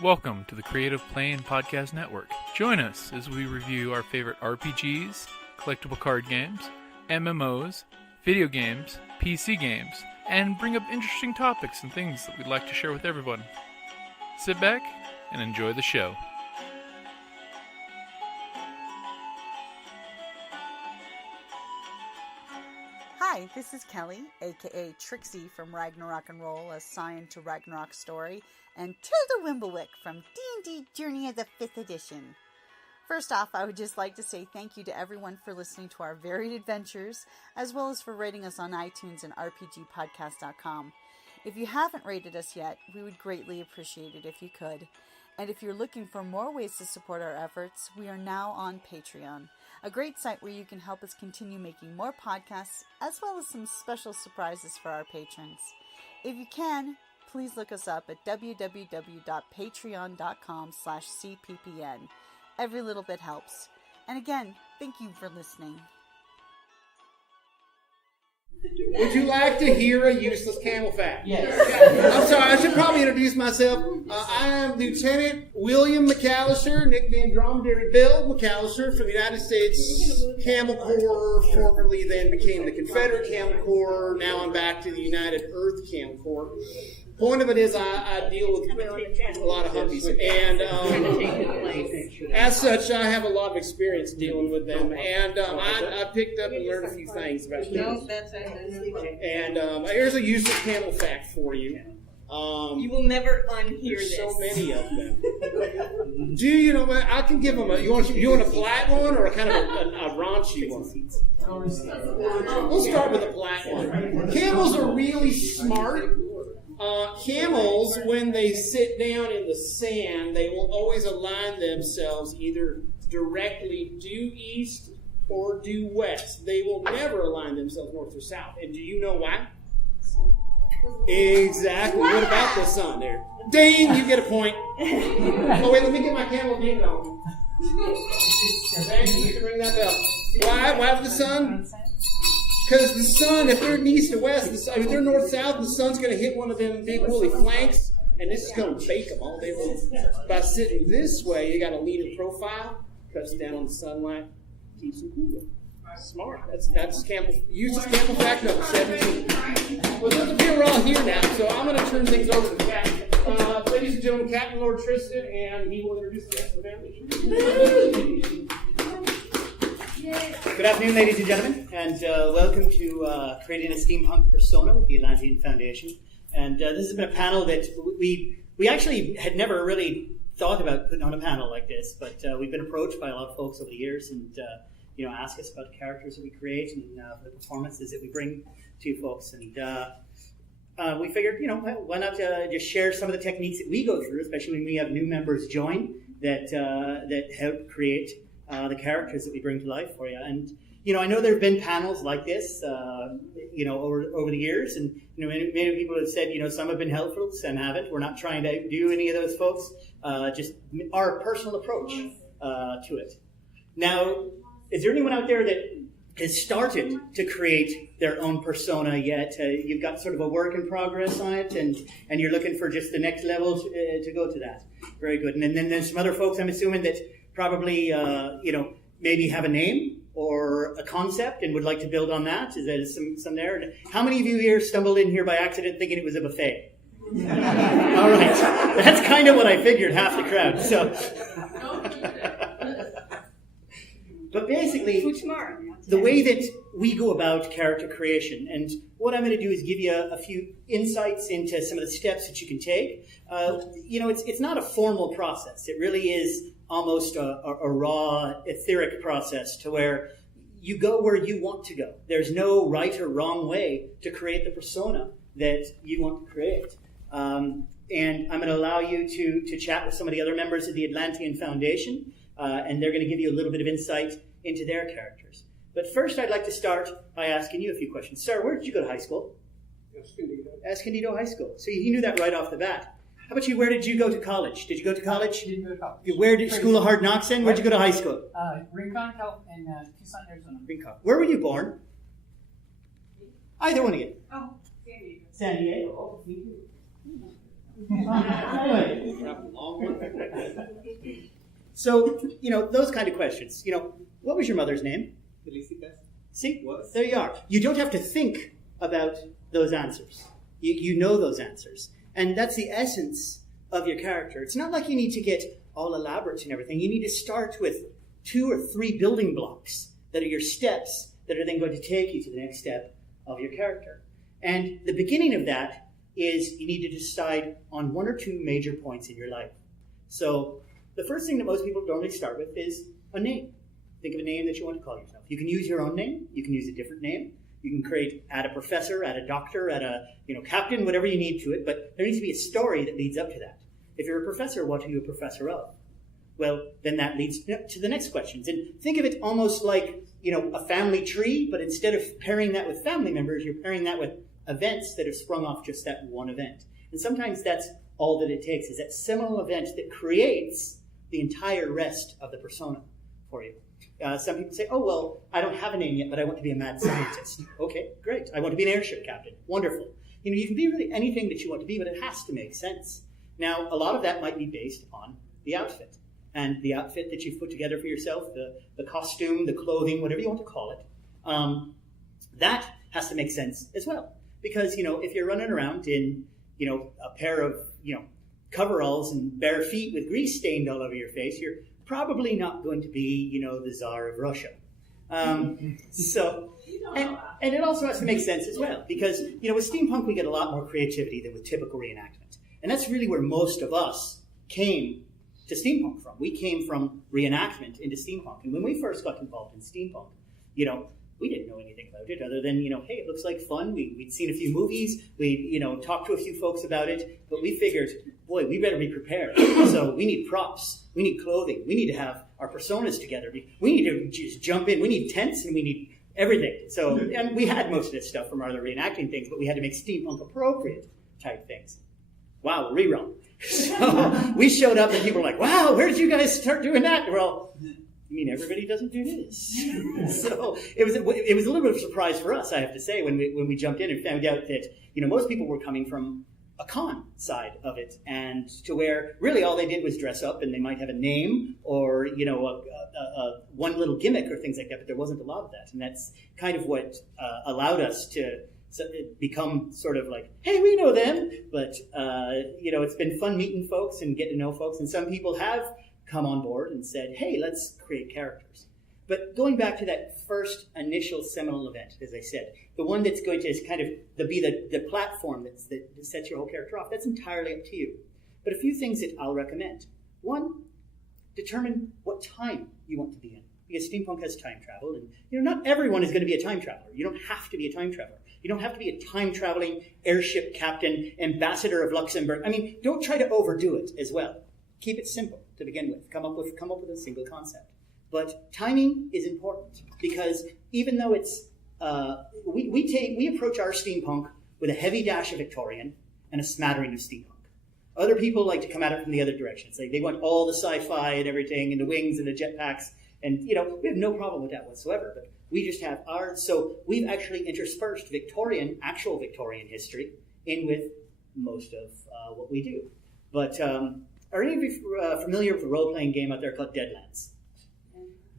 Welcome to the Creative Plane Podcast Network. Join us as we review our favorite RPGs, collectible card games, MMOs, video games, PC games, and bring up interesting topics and things that we'd like to share with everyone. Sit back and enjoy the show. Hi, this is Kelly, aka Trixie from Ragnarok and Roll, a Sign to Ragnarok story, and Tilda Wimblewick from D&D Journey of the 5th Edition. First off, I would just like to say thank you to everyone for listening to our varied adventures, as well as for rating us on iTunes and rpgpodcast.com. If you haven't rated us yet, we would greatly appreciate it if you could. And if you're looking for more ways to support our efforts, we are now on Patreon, a great site where you can help us continue making more podcasts, as well as some special surprises for our patrons. If you can, please look us up at www.patreon.com/cppn. Every little bit helps. And again, thank you for listening. Would you like to hear a useless camel fact? Yes. I'm sorry, I should probably introduce myself. I am Lieutenant William McAllister, nicknamed Dromedary Bill McAllister, from the United States Camel Corps, formerly then became the Confederate Camel Corps. Now I'm back to the United Earth Camel Corps. Point of it is I deal with a lot of humpies, and as such, I have a lot of experience dealing with them, and I picked up and learned a few things about camels. And here's a useless camel fact for you. You will never unhear this. So many of them. Do you know what? I can give them a. You want a flat one or a kind of a raunchy one? We'll start with a flat one. Camels are really smart. Camels, when they sit down in the sand, they will always align themselves either directly due east or due west. They will never align themselves north or south. And do you know why? Exactly. What about the sun there? Ding! You get a point. Oh, wait, let me get my camel ding on. Thank you. You can ring that bell. Why with the sun? Because the sun, if they're east to west, if they're north-south, the sun's going to hit one of them big woolly flanks, and this is going to bake them all day long. By sitting this way, you got a leaner profile, cuts down on the sunlight, keeps them cool. Smart. That's camel. Uses camel fact number 17. Well, those of you are all here now, so I'm going to turn things over to the captain. Ladies and gentlemen, Captain Lord Tristan, and he will introduce the rest of the family. Good afternoon, ladies and gentlemen, and welcome to creating a steampunk persona with the Atlantean Foundation. And this has been a panel that we actually had never really thought about putting on a panel like this, but we've been approached by a lot of folks over the years, and ask us about the characters that we create and the performances that we bring to folks. And we figured, why not just share some of the techniques that we go through, especially when we have new members join that help create the characters that we bring to life for you. And, I know there have been panels like this, over the years. And, many people have said, some have been helpful, some haven't. We're not trying to do any of those folks, just our personal approach to it. Now, is there anyone out there that has started to create their own persona yet? You've got sort of a work in progress on it, and you're looking for just the next level to go to that. Very good. And then there's some other folks, I'm assuming, that probably, maybe have a name or a concept and would like to build on that. Is there some there? And how many of you here stumbled in here by accident thinking it was a buffet? All right. That's kind of what I figured, half the crowd. So, but basically, the way that we go about character creation, and what I'm going to do is give you a few insights into some of the steps that you can take. It's not a formal process. It really is almost a raw, etheric process to where you go where you want to go. There's no right or wrong way to create the persona that you want to create. And I'm going to allow you to chat with some of the other members of the Atlantean Foundation, and they're going to give you a little bit of insight into their characters. But first, I'd like to start by asking you a few questions. Sir, where did you go to high school? Escondido High School. So you knew that right off the bat. How about you? Where did you go to college? Did you go to college? I didn't go to college. Where did School of Hard Knocks in? Where did you go to high school? Rincon, in Tucson, Arizona. Rincon. Where were you born? Either one of you. Oh, San Diego. San Diego. Oh, So, those kind of questions. What was your mother's name? Felicitas. See, Was. there you are. You don't have to think about those answers. You know those answers. And that's the essence of your character. It's not like you need to get all elaborate and everything. You need to start with 2 or 3 building blocks that are your steps that are then going to take you to the next step of your character. And the beginning of that is you need to decide on 1 or 2 major points in your life. So the first thing that most people normally start with is a name. Think of a name that you want to call yourself. You can use your own name. You can use a different name. You can add a professor, add a doctor, add a captain, whatever you need to it. But there needs to be a story that leads up to that. If you're a professor, what are you a professor of? Well, then that leads to the next questions. And think of it almost like, a family tree, but instead of pairing that with family members, you're pairing that with events that have sprung off just that one event. And sometimes that's all that it takes, is that seminal event that creates the entire rest of the persona for you. Some people say, oh, well, I don't have a name yet, but I want to be a mad scientist. Okay, great. I want to be an airship captain. Wonderful. You can be really anything that you want to be, but it has to make sense. Now, a lot of that might be based upon the outfit. And the outfit that you've put together for yourself, the costume, the clothing, whatever you want to call it, that has to make sense as well. Because, if you're running around in, a pair of, coveralls and bare feet with grease stained all over your face, you're probably not going to be, the Tsar of Russia. And it also has to make sense as well. Because, with steampunk, we get a lot more creativity than with typical reenactment. And that's really where most of us came to steampunk from. We came from reenactment into steampunk. And when we first got involved in steampunk, we didn't know anything about it other than, hey, it looks like fun. We'd seen a few movies. We, talked to a few folks about it. But we figured, boy, we better be prepared. So we need props. We need clothing. We need to have our personas together. We need to just jump in. We need tents and we need everything. So, and we had most of this stuff from our other reenacting things, but we had to make steampunk appropriate type things. Wow, rerun. So we showed up and people were like, wow, where did you guys start doing that? Well, everybody doesn't do this. So it was a little bit of a surprise for us, I have to say, when we jumped in and found out that, most people were coming from a con side of it, and to where really all they did was dress up, and they might have a name or, a one little gimmick or things like that, but there wasn't a lot of that. And that's kind of what allowed us to become sort of like, hey, we know them, but, it's been fun meeting folks and getting to know folks, and some people have come on board and said, hey, let's create characters. But going back to that first initial seminal event, as I said, the one that's going to kind of be the platform that sets your whole character off, that's entirely up to you. But a few things that I'll recommend. One, determine what time you want to be in. Because steampunk has time travel, and not everyone is going to be a time traveler. You don't have to be a time traveler. You don't have to be a time-traveling airship captain, ambassador of Luxembourg. Don't try to overdo it as well. Keep it simple to begin with. Come up with a single concept. But timing is important because even though it's we approach our steampunk with a heavy dash of Victorian and a smattering of steampunk. Other people like to come at it from the other direction. They want all the sci-fi and everything and the wings and the jetpacks, and we have no problem with that whatsoever. But we just have ours. So we've actually interspersed actual Victorian history in with most of what we do. But are any of you familiar with a role-playing game out there called Deadlands?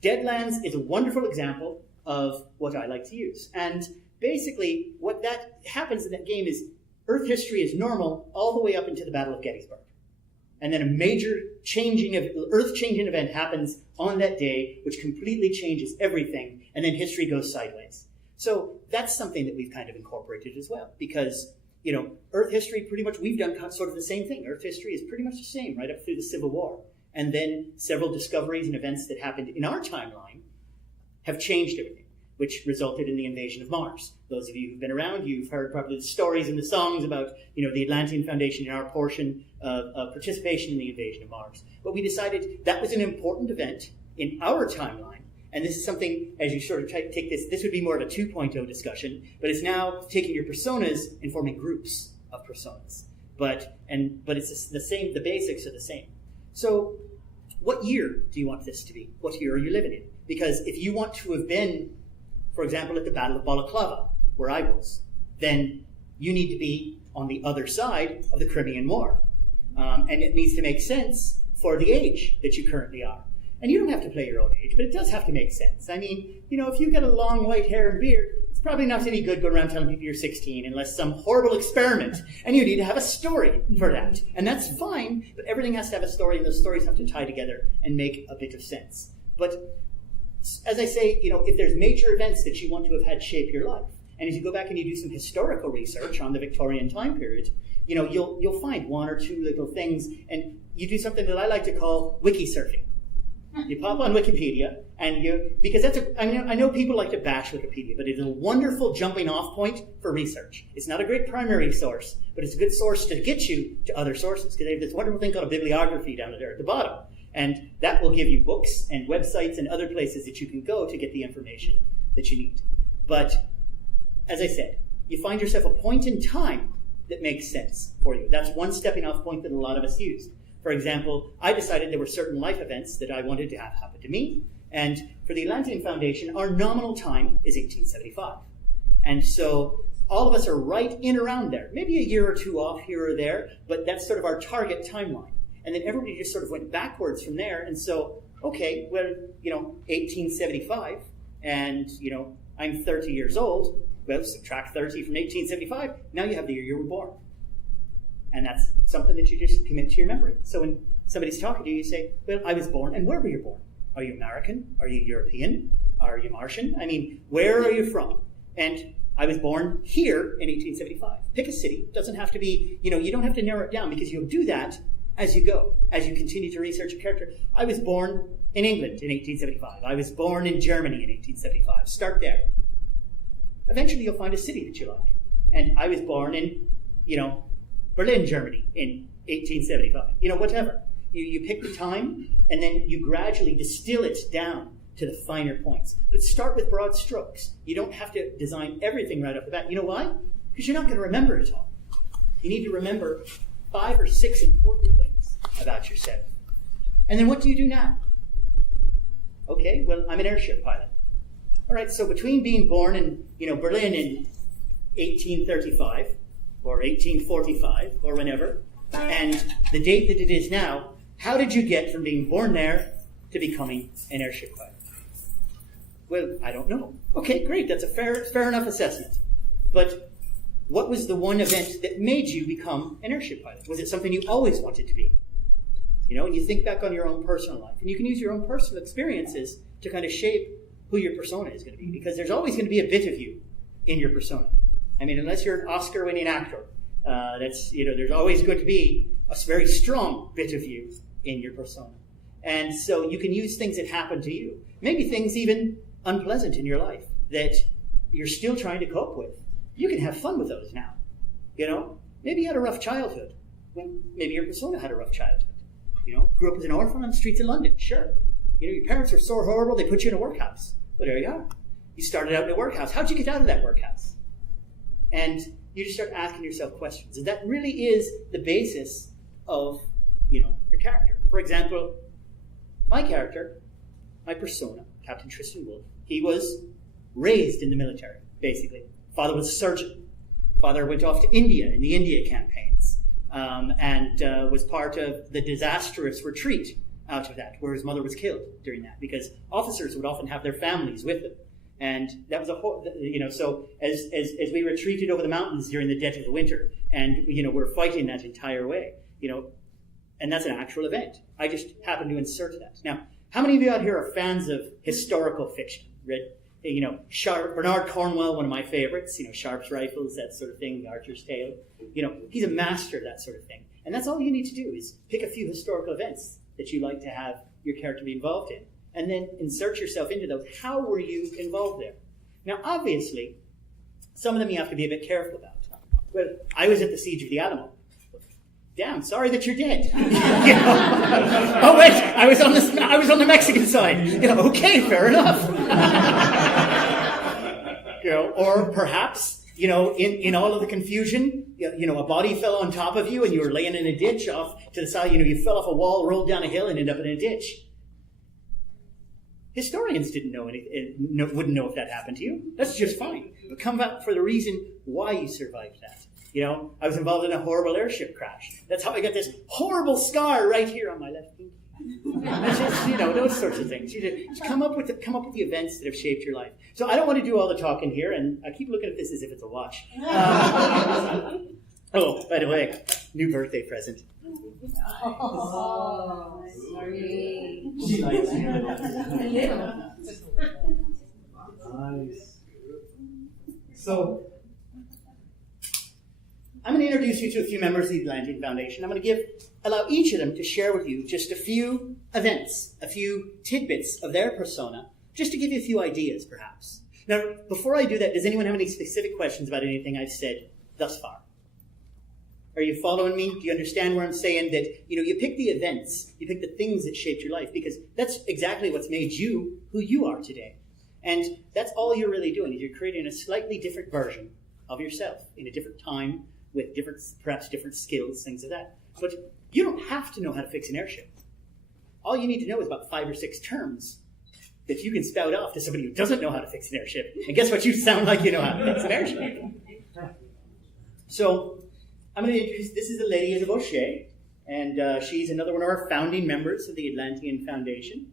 Deadlands is a wonderful example of what I like to use. And basically, what that happens in that game is Earth history is normal all the way up into the Battle of Gettysburg. And then a major earth-changing event happens on that day, which completely changes everything, and then history goes sideways. So that's something that we've kind of incorporated as well, because Earth history, pretty much, we've done sort of the same thing. Earth history is pretty much the same right up through the Civil War. And then several discoveries and events that happened in our timeline have changed everything, which resulted in the invasion of Mars. Those of you who've been around, you've heard probably the stories and the songs about, the Atlantean Foundation and our portion of participation in the invasion of Mars. But we decided that was an important event in our timeline. And this is something, as you sort of take this would be more of a 2.0 discussion, but it's now taking your personas and forming groups of personas. But it's the same, the basics are the same. So what year do you want this to be? What year are you living in? Because if you want to have been, for example, at the Battle of Balaclava, where I was, then you need to be on the other side of the Crimean War. And it needs to make sense for the age that you currently are. And you don't have to play your own age, but it does have to make sense. I mean, if you've got a long white hair and beard, it's probably not any good going around telling people you're 16 unless some horrible experiment, and you need to have a story for that. And that's fine, but everything has to have a story, and those stories have to tie together and make a bit of sense. But as I say, if there's major events that you want to have had shape your life, and as you go back and you do some historical research on the Victorian time period, you'll find one or two little things, and you do something that I like to call wiki surfing. You pop on Wikipedia, and because I know people like to bash Wikipedia, but it's a wonderful jumping off point for research. It's not a great primary source, but it's a good source to get you to other sources, because they have this wonderful thing called a bibliography down there at the bottom. And that will give you books and websites and other places that you can go to get the information that you need. But as I said, you find yourself a point in time that makes sense for you. That's one stepping off point that a lot of us use. For example, I decided there were certain life events that I wanted to have happen to me. And for the Atlantean Foundation, our nominal time is 1875. And so all of us are right in around there. Maybe a year or two off here or there, but that's sort of our target timeline. And then everybody just sort of went backwards from there. And so, okay, well, 1875, and, I'm 30 years old. Well, subtract 30 from 1875. Now you have the year you were born. And that's something that you just commit to your memory. So when somebody's talking to you, you say, well, I was born, and where were you born? Are you American? Are you European? Are you Martian? I mean, where are you from? And I was born here in 1875. Pick a city. It doesn't have to be, you don't have to narrow it down, because you'll do that as you go, as you continue to research a character. I was born in England in 1875. I was born in Germany in 1875. Start there. Eventually you'll find a city that you like. And I was born in, Berlin, Germany in 1875. Whatever. You pick the time, and then you gradually distill it down to the finer points. But start with broad strokes. You don't have to design everything right off the bat. You know why? Because you're not going to remember it all. You need to remember 5 or 6 important things about yourself. And then what do you do now? Okay, well, I'm an airship pilot. All right, so between being born in, Berlin in 1835 or 1845 or whenever, and the date that it is now, how did you get from being born there to becoming an airship pilot? Well, I don't know. Okay, great, that's a fair enough assessment. But what was the one event that made you become an airship pilot? Was it something you always wanted to be? And you think back on your own personal life, and you can use your own personal experiences to kind of shape who your persona is going to be, because there's always going to be a bit of you in your persona. I mean, unless you're an Oscar-winning actor, there's always going to be a very strong bit of you in your persona. And so you can use things that happen to you, maybe things even unpleasant in your life that you're still trying to cope with. You can have fun with those now. Maybe you had a rough childhood. Well, maybe your persona had a rough childhood. Grew up as an orphan on the streets of London. Sure. Your parents were so horrible, they put you in a workhouse. Well, there you are. You started out in a workhouse. How'd you get out of that workhouse? And you just start asking yourself questions. And that really is the basis of, your character. For example, my character, my persona, Captain Tristan Wolfe, he was raised in the military, basically. Father was a surgeon. Father went off to India in the India campaigns, and was part of the disastrous retreat out of that, where his mother was killed during that, because officers would often have their families with them. And that was so as we retreated over the mountains during the dead of the winter, and, we're fighting that entire way, and that's an actual event. I just happened to insert that. Now, how many of you out here are fans of historical fiction? Read, Bernard Cornwell, one of my favorites, Sharp's Rifles, that sort of thing, Archer's Tale. He's a master of that sort of thing. And that's all you need to do, is pick a few historical events that you like to have your character be involved in, and then insert yourself into those. How were you involved there? Now, obviously, some of them you have to be a bit careful about. Well, I was at the Siege of the Alamo. Damn, sorry that you're dead. Oh wait, I was on the Mexican side. Okay, fair enough. Or perhaps, in all of the confusion, a body fell on top of you and you were laying in a ditch off to the side. You fell off a wall, rolled down a hill, and ended up in a ditch. Historians didn't know wouldn't know if that happened to you. That's just fine. But come back for the reason why you survived that. You know, I was involved in a horrible airship crash. That's how I got this horrible scar right here on my left pinky. It's just, you know, those sorts of things. You just come up with the events that have shaped your life. So I don't want to do all the talking here, and I keep looking at this as if it's a watch. Oh, by the way, new birthday present. Oh, sorry. She likes it. Nice. So, I'm going to introduce you to a few members of the Atlantean Foundation. I'm going to allow each of them to share with you just a few events, a few tidbits of their persona, just to give you a few ideas, perhaps. Now, before I do that, does anyone have any specific questions about anything I've said thus far? Are you following me? Do you understand where I'm saying that, you know, you pick the events, you pick the things that shaped your life, because that's exactly what's made you who you are today. And that's all you're really doing, is you're creating a slightly different version of yourself in a different time with perhaps different skills, things like that. But you don't have to know how to fix an airship. All you need to know is about 5 or 6 terms that you can spout off to somebody who doesn't know how to fix an airship. And guess what? You sound like you know how to fix an airship. So I'm going to introduce, this is Lydia Boucher, and she's another one of our founding members of the Atlantean Foundation.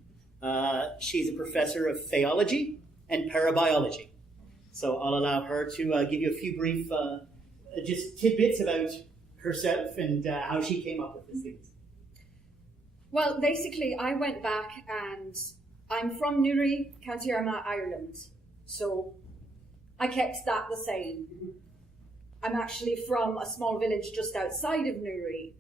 She's a professor of theology and parabiology. So I'll allow her to give you a few brief just tidbits about herself and how she came up with these things. Well, basically, I went back and I'm from Newry, County Armagh, Ireland. So I kept that the same. I'm actually from a small village just outside of Newry.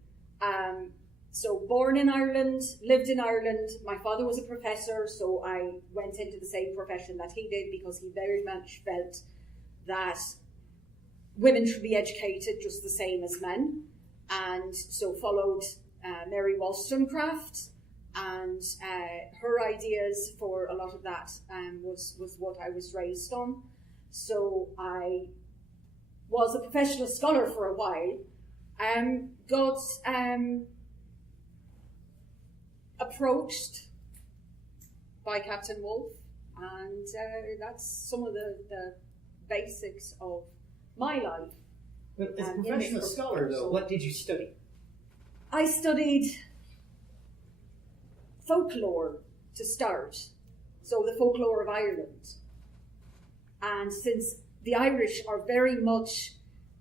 So born in Ireland, lived in Ireland. My father was a professor, so I went into the same profession that he did because he very much felt that women should be educated just the same as men. And so followed Mary Wollstonecraft, and her ideas for a lot of that was what I was raised on. So I was a professional scholar for a while, got approached by Captain Wolf, and that's some of the basics of my life. But as a professional scholar, though, what did you study? I studied folklore to start, so the folklore of Ireland. And since the Irish are very much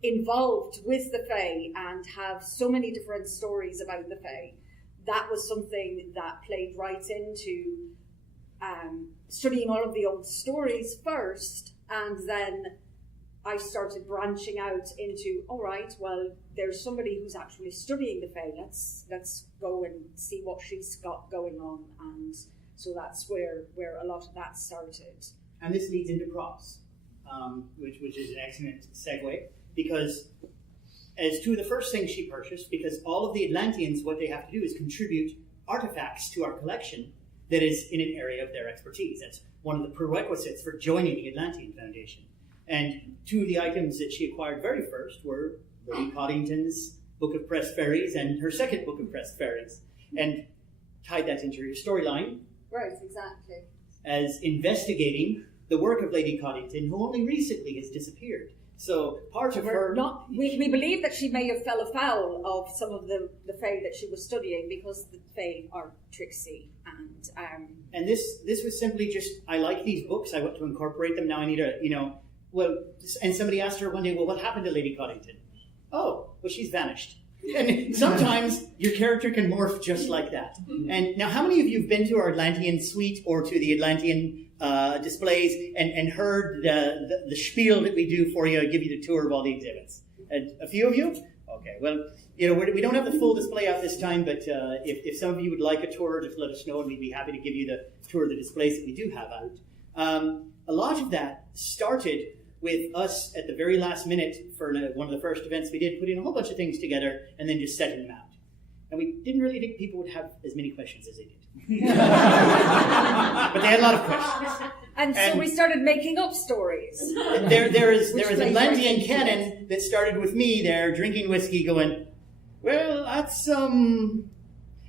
involved with the Fae and have so many different stories about the Fae, that was something that played right into studying all of the old stories first, and then I started branching out into, all right, well, there's somebody who's actually studying the Fae. Let's go and see what she's got going on. And so that's where a lot of that started. And this leads into props, which is an excellent segue, because as two of the first things she purchased, because all of the Atlanteans, what they have to do is contribute artifacts to our collection that is in an area of their expertise. That's one of the prerequisites for joining the Atlantean Foundation. And two of the items that she acquired very first were Lady Coddington's Book of Pressed Fairies and her second Book of Pressed Fairies, and tied that into her storyline. Right, exactly. As investigating the work of Lady Coddington, who only recently has disappeared. So part of her... We believe that she may have fell afoul of some of the Fae that she was studying, because the Fae are tricksy. And this was simply just, I like these books, I want to incorporate them, now I need a, and somebody asked her one day, well, what happened to Lady Coddington? Oh, well, she's vanished. And sometimes your character can morph just like that. And now, how many of you have been to our Atlantean suite or to the Atlantean displays and heard the spiel that we do for you, give you the tour of all the exhibits? And a few of you? Okay, well, we don't have the full display out this time, but if some of you would like a tour, just let us know, and we'd be happy to give you the tour of the displays that we do have out. A lot of that started with us at the very last minute for one of the first events we did, putting a whole bunch of things together and then just setting them out. And we didn't really think people would have as many questions as they did. But they had a lot of questions. And so we started making up stories. There is Atlantean canon that started with me there drinking whiskey going, well, that's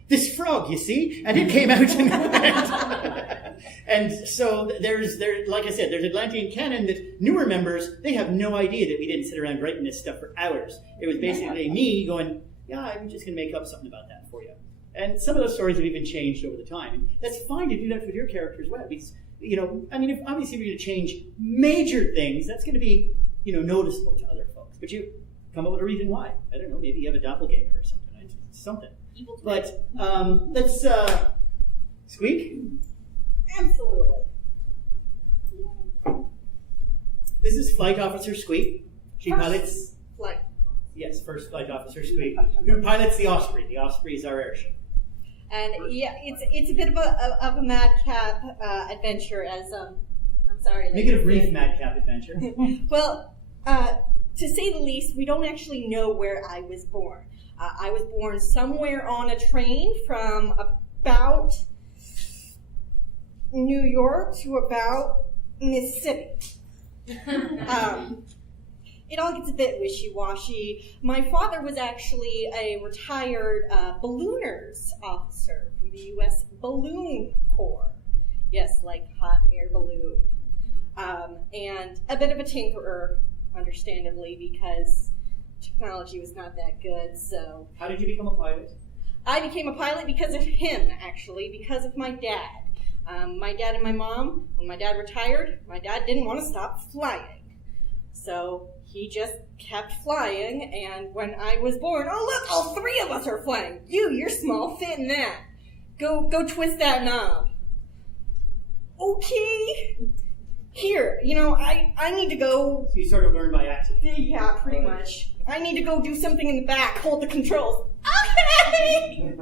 this frog, you see? And it came out and And so there's like I said, there's Atlantean canon that newer members, they have no idea that we didn't sit around writing this stuff for hours. It was basically me going, yeah, I'm just going to make up something about that for you. And some of those stories have even changed over the time. And that's fine to do that with your character as well. Because, if obviously we're going to change major things, that's going to be, noticeable to other folks. But you come up with a reason why. I don't know, maybe you have a doppelganger or something. Something. But let's, Squeak? Absolutely. This is Flight Officer Squeak. She First pilots... flight. Yes, First Flight Officer Squeak, who pilots the Osprey. The Osprey is our airship. And yeah, it's a bit of a madcap adventure, as I'm sorry. Make it a brief madcap adventure. Well, to say the least, we don't actually know where I was born. I was born somewhere on a train from about New York to about Mississippi. It all gets a bit wishy-washy. My father was actually a retired ballooners officer from the U.S. Balloon Corps. Yes, like hot air balloon. And a bit of a tinkerer, understandably, because technology was not that good, so... How did you become a pilot? I became a pilot because of him, actually, because of my dad. My dad and my mom, when my dad retired, my dad didn't want to stop flying. So he just kept flying, and when I was born, oh look, all three of us are flying. You're small, fit in that. Go twist that knob. Okay. Here, I need to go. So you sort of learned by accident. Yeah, pretty much. I need to go do something in the back, hold the controls. Okay!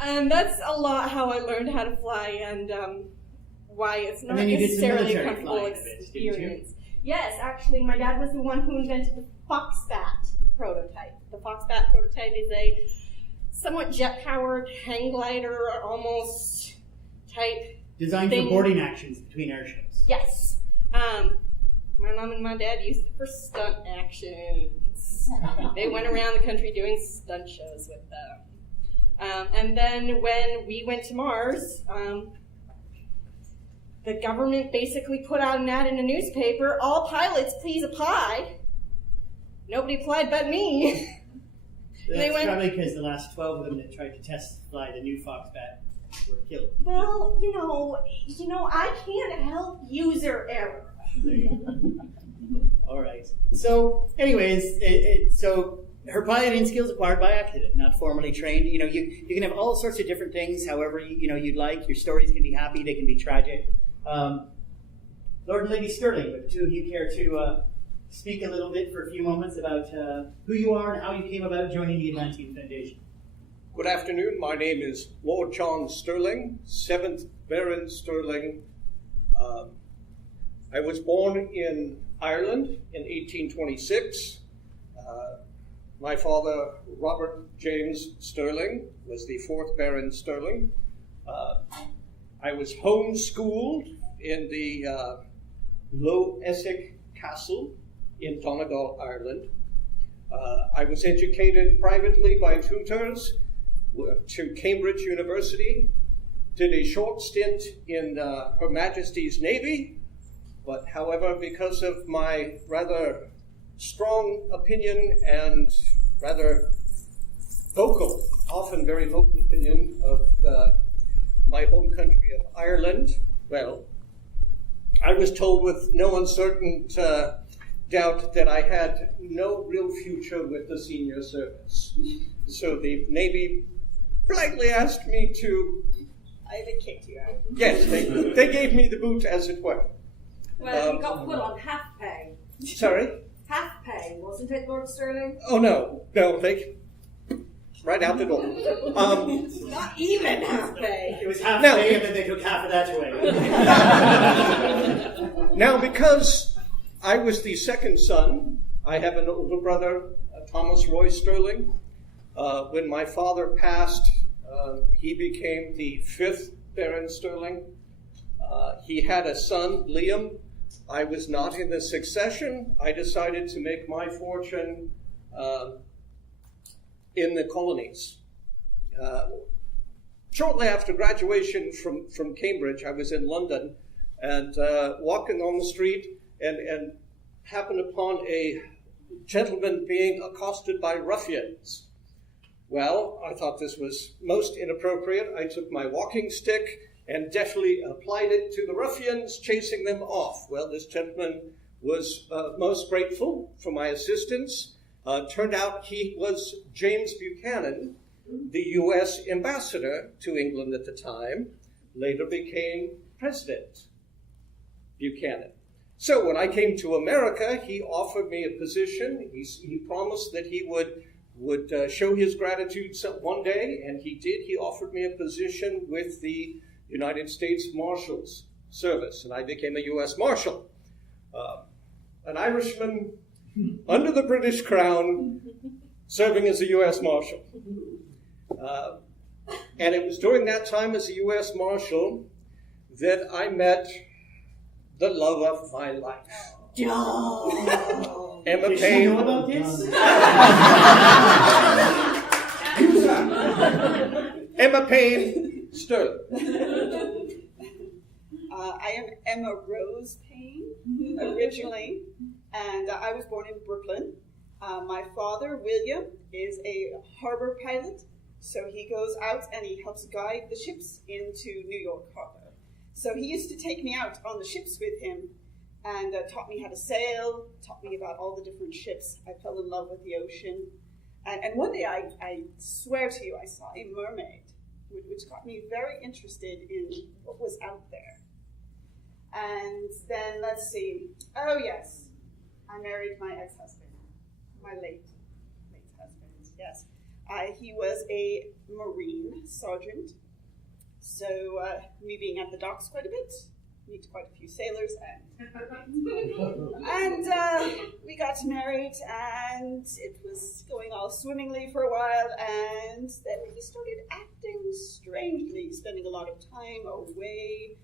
And that's a lot how I learned how to fly, and why it's not necessarily a comfortable experience. Yes, actually, my dad was the one who invented the Foxbat prototype. The Foxbat prototype is a somewhat jet-powered hang glider, almost type Designed thing. for boarding actions between airships. Yes. My mom and my dad used it for stunt actions. They went around the country doing stunt shows with them. And then when we went to Mars, the government basically put out an ad in a newspaper, all pilots please apply. Nobody applied but me. That's probably because the last 12 of them that tried to test fly the new Foxbat were killed. Well, I can't help user error. All right. So, anyways, so her piloting skills acquired by accident, not formally trained. You can have all sorts of different things, however you'd like. Your stories can be happy, they can be tragic. Lord and Lady Sterling, would the two of you care to speak a little bit for a few moments about who you are and how you came about joining the Atlantean Foundation? Good afternoon. My name is Lord John Sterling, 7th Baron Sterling. I was born in Ireland in 1826. My father, Robert James Sterling, was the 4th Baron Sterling. I was homeschooled in the Low Essex Castle in Donegal, Ireland. I was educated privately by tutors to Cambridge University, did a short stint in Her Majesty's Navy, but however, because of my rather strong opinion and rather vocal, often very vocal opinion of my home country of Ireland, well, I was told with no uncertain doubt that I had no real future with the senior service. So the Navy politely asked me to... I would kick you out. Yes, they gave me the boot, as it were. Well, you got put on half pay. Sorry? Half pay, wasn't it, Lord Sterling? Oh, no, they... Right out the door. Not even half pay. It was half Now- pay, and then they took half of that away. Now, because I was the second son, I have an older brother, Thomas Roy Sterling. When my father passed, he became the 5th Baron Sterling. He had a son, Liam. I was not in the succession. I decided to make my fortune in the colonies. shortly after graduation from Cambridge, I was in London and walking on the street and happened upon a gentleman being accosted by ruffians. Well, I thought this was most inappropriate. I took my walking stick and deftly applied it to the ruffians, chasing them off. Well, this gentleman was most grateful for my assistance. Turned out he was James Buchanan, the U.S. ambassador to England at the time, later became President Buchanan. So when I came to America, he offered me a position. He promised that he would show his gratitude one day, and he did. He offered me a position with the United States Marshals Service, and I became a U.S. Marshal. An Irishman under the British Crown, serving as a U.S. Marshal. And it was during that time as a U.S. Marshal that I met the love of my life. Emma Did Payne. you know about this? Emma Payne Sterling. I am Emma Rose Payne, originally, and I was born in Brooklyn. My father, William, is a harbor pilot, so he goes out and he helps guide the ships into New York Harbor. So he used to take me out on the ships with him and taught me how to sail, taught me about all the different ships. I fell in love with the ocean. And one day, I swear to you, I saw a mermaid, which got me very interested in what was out there. And then, let's see. Oh, yes. I married my ex-husband, my late husband, yes. He was a Marine sergeant. So, me being at the docks quite a bit, meet quite a few sailors, and we got married, and it was going all swimmingly for a while, and then he started acting strangely, spending a lot of time away,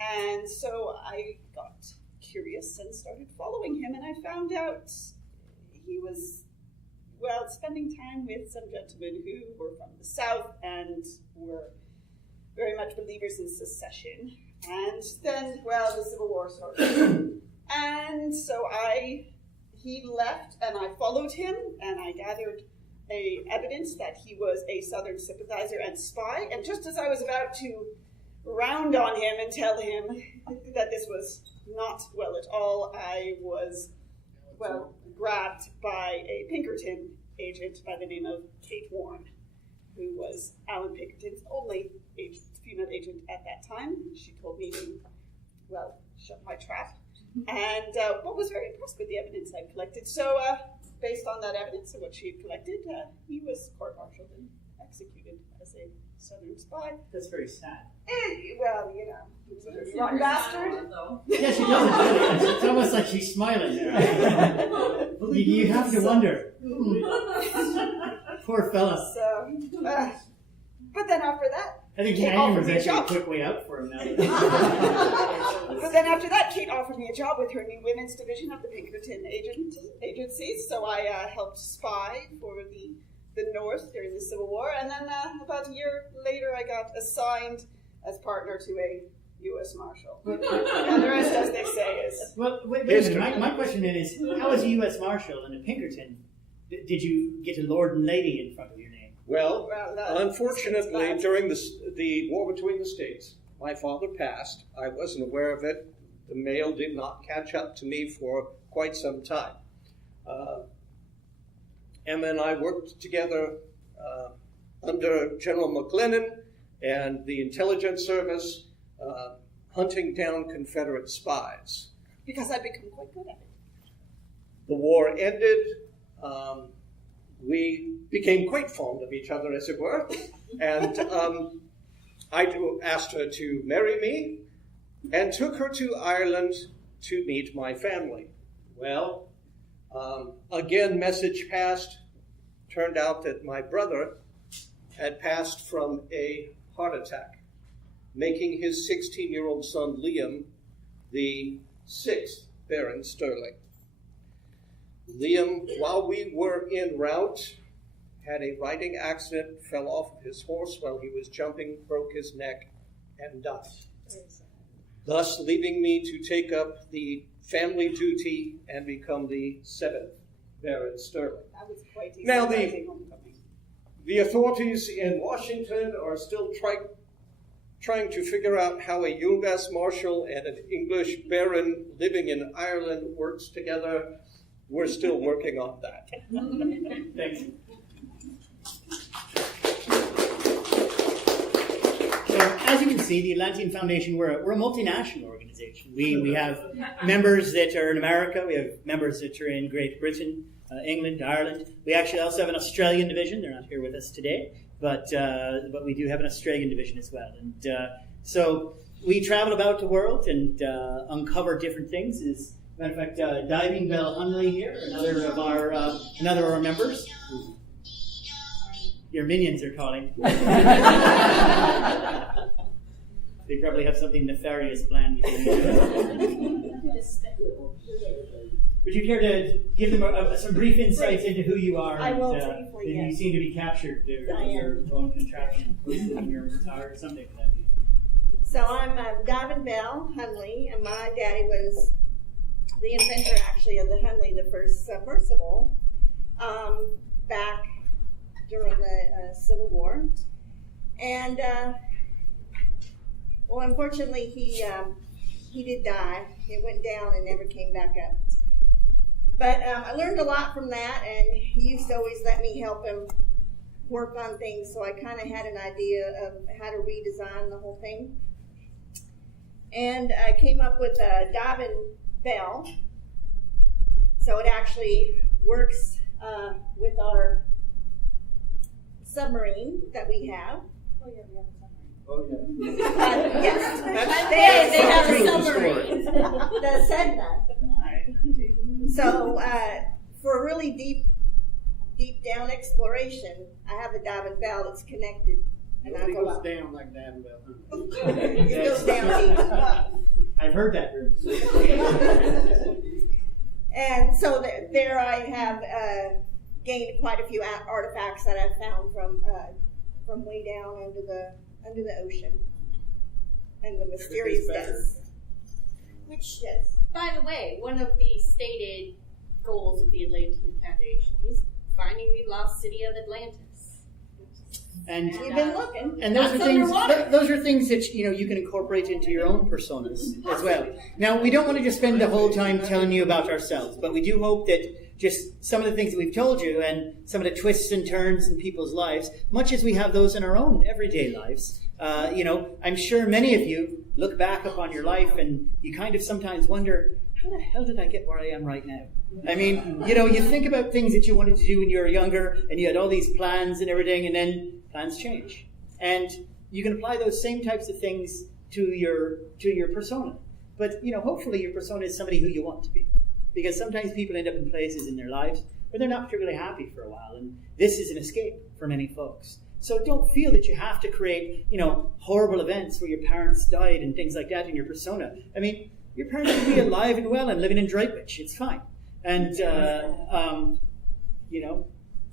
and so I got curious and started following him, and I found out he was, well, spending time with some gentlemen who were from the South and were very much believers in secession. And then, well, the Civil War started. And so he left, and I followed him, and I gathered evidence that he was a Southern sympathizer and spy. And just as I was about to round on him and tell him that this was not well at all, I was, well, grabbed by a Pinkerton agent by the name of Kate Warren, who was Alan Pinkerton's only female agent at that time. She told me to, well, shut my trap, and but was very impressed with the evidence I collected. So, based on that evidence and what she had collected, he was court-martialed and executed as a Southern spy. That's very sad. Well, you know, he was a rotten bastard. Yeah, she does. It's almost like she's smiling there. You have to wonder. Poor fella. So, but then after that, I think Kate hanging offered was me a actually a job. quick way out for him now. But then after that, Kate offered me a job with her new women's division of the Pinkerton agencies. So I helped spy for the North during the Civil War. And then about a year later, I got assigned as partner to a U.S. Marshal. And the rest, as they say, is... Well, wait a minute. My question then is, how is a U.S. Marshal and a Pinkerton, did you get a Lord and Lady in front of your name? Well, unfortunately, during the war between the states, my father passed. I wasn't aware of it. The mail did not catch up to me for quite some time. Emma and I worked together under General McClellan and the intelligence service, hunting down Confederate spies. Because I'd become quite good at it. The war ended. We became quite fond of each other, as it were, and I asked her to marry me and took her to Ireland to meet my family. Well, again, message passed. Turned out that my brother had passed from a heart attack, making his 16-year-old son, Liam, the 6th Baron Sterling. Liam, while we were en route, had a riding accident, fell off of his horse while he was jumping, broke his neck, and died. Thus leaving me to take up the family duty and become the 7th Baron Sterling. That was quite a Now, surprising homecoming. the authorities in Washington are still trying to figure out how a U.S. Marshal and an English Baron living in Ireland works together. We're still working on that. Thanks. So, as you can see, the Atlantean Foundation, we're a multinational organization. We have members that are in America. We have members that are in Great Britain, England, Ireland. We actually also have an Australian division. They're not here with us today, but we do have an Australian division as well. And so we travel about the world and uncover different things. As a matter of fact, Diving Bell Hunley here, another of our members. Your minions are calling. They probably have something nefarious planned. Would you care to give them some brief insights into who you are? I will and, briefly, You yes. seem to be captured I am. your own contraption when you're retired, something like that. So I'm Davin Bell Hunley, and my daddy was the inventor, actually, of the Hunley, the first submersible, back during the Civil War. And, well, unfortunately, he did die. It went down and never came back up. But I learned a lot from that, and he used to always let me help him work on things, so I kind of had an idea of how to redesign the whole thing. And I came up with a Davin Bell, so it actually works with our submarine that we have. Oh, yeah, we have a submarine. Oh, yeah. Yes, They have a True submarine. story. that said that. So for really deep down exploration, I have a Davin Bell that's connected, and I Nobody go goes up. down like Davin Bell. It goes down deep. I've heard that rumor. And so there I have gained quite a few artifacts that I've found from way down under the ocean and the mysterious depths. Which, Yes. by the way, one of the stated goals of the Atlantean Foundation is finding the lost city of Atlantis. And We've been looking. And those That's are things. underwater. Those are things that you can incorporate into your own personas as well. Now, we don't want to just spend the whole time telling you about ourselves, but we do hope that just some of the things that we've told you and some of the twists and turns in people's lives, much as we have those in our own everyday lives. I'm sure many of you look back upon your life and you kind of sometimes wonder, how the hell did I get where I am right now? I mean, you think about things that you wanted to do when you were younger and you had all these plans and everything, and then plans change. And you can apply those same types of things to your persona. But, hopefully your persona is somebody who you want to be. Because sometimes people end up in places in their lives where they're not particularly happy for a while, and this is an escape for many folks. So don't feel that you have to create, horrible events where your parents died and things like that in your persona. I mean, your parents could be alive and well and living in Droitwich. It's fine. And,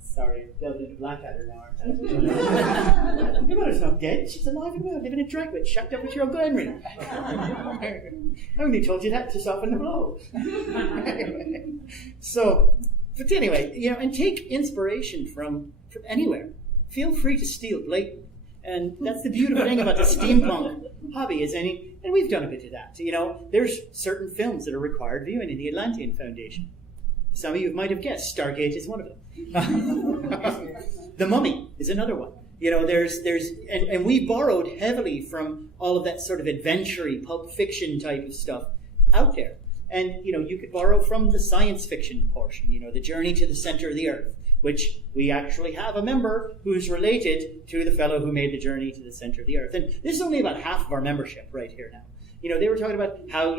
sorry, I'm delving into Blackadder now, aren't I? Your mother's not dead. She's alive and well, living in Droitwich, shacked up with your Uncle Henry. I only told you that to soften the blow. But anyway, and take inspiration from anywhere. Feel free to steal blatantly. And that's the beautiful thing about the steampunk hobby and we've done a bit of that. There's certain films that are required viewing in the Atlantean Foundation. Some of you might have guessed Stargate is one of them. The Mummy is another one. And we borrowed heavily from all of that sort of adventure-y, pulp fiction type of stuff out there. And, you could borrow from the science fiction portion, the Journey to the Center of the Earth, which we actually have a member who's related to the fellow who made the Journey to the Center of the Earth. And this is only about half of our membership right here now. They were talking about how,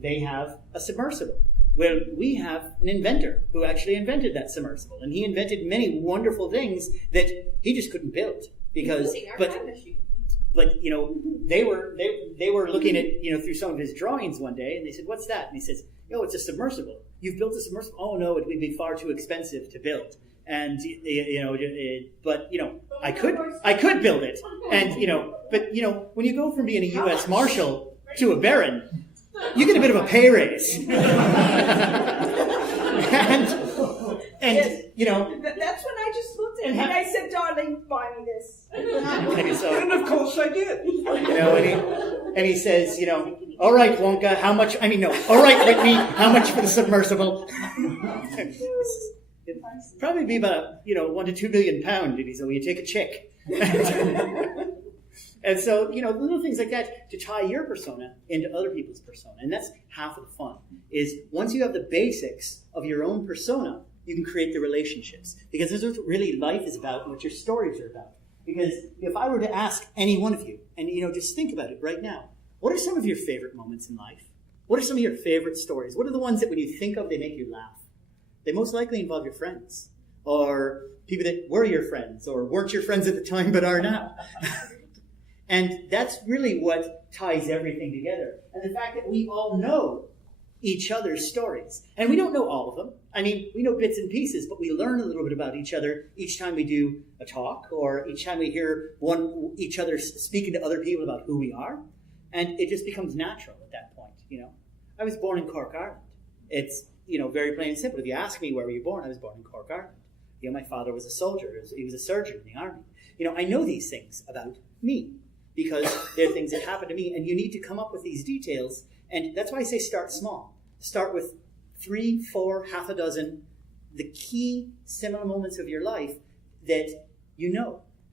they have a submersible. Well, we have an inventor who actually invented that submersible, and he invented many wonderful things that he just couldn't build because, Including our time machine. but they were looking at through some of his drawings one day, and they said, "What's that?" And he says, "Oh, it's a submersible. You've built a submersible? Oh no, it would be far too expensive to build." And but I could build it, and but when you go from being a U.S. Marshal to a Baron, you get a bit of a pay raise, and That's when I just looked at it and I said, "Darling, buy me this." And of course I did. And he says, all right, Wonka, how much? All right, Whitney, how much for the submersible? It'd probably be about, £1 to £2 million. And he said, will you take a check? And so, little things like that to tie your persona into other people's persona. And that's half of the fun, is once you have the basics of your own persona, you can create the relationships. Because this is what really life is about and what your stories are about. Because if I were to ask any one of you, and just think about it right now, what are some of your favorite moments in life? What are some of your favorite stories? What are the ones that when you think of, they make you laugh? They most likely involve your friends, or people that were your friends, or weren't your friends at the time but are now. And that's really what ties everything together. And the fact that we all know each other's stories. And we don't know all of them. We know bits and pieces, but we learn a little bit about each other each time we do a talk, or each time we hear each other speaking to other people about who we are. And it just becomes natural at that point, I was born in Cork, Ireland. It's, very plain and simple. If you ask me where were you born, I was born in Cork, Ireland. My father was a soldier. He was a surgeon in the army. I know these things about me because they're things that happen to me, and you need to come up with these details. And that's why I say start small. Start with 3, 4, half a dozen, the key similar moments of your life that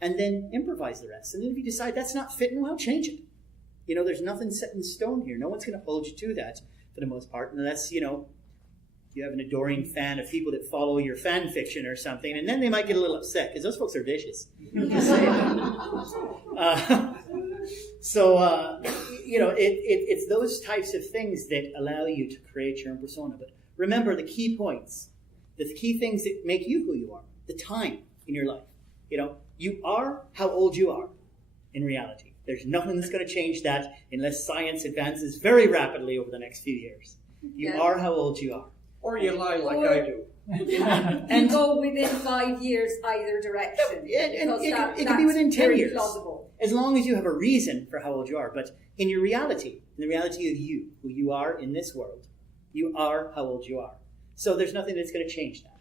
and then improvise the rest. And then if you decide that's not fitting, well, change it. There's nothing set in stone here. No one's going to hold you to that for the most part, unless, you have an adoring fan of people that follow your fan fiction or something, and then they might get a little upset, because those folks are vicious. Just saying. It's those types of things that allow you to create your own persona. But remember the key points, the key things that make you who you are, the time in your life. You are how old you are in reality. There's nothing that's going to change that unless science advances very rapidly over the next few years. You are how old you are. Or you lie like I do. And go within 5 years either direction. It can be within 10 years. Plausible. As long as you have a reason for how old you are. But in your reality, in the reality of you, who you are in this world, you are how old you are. So there's nothing that's going to change that.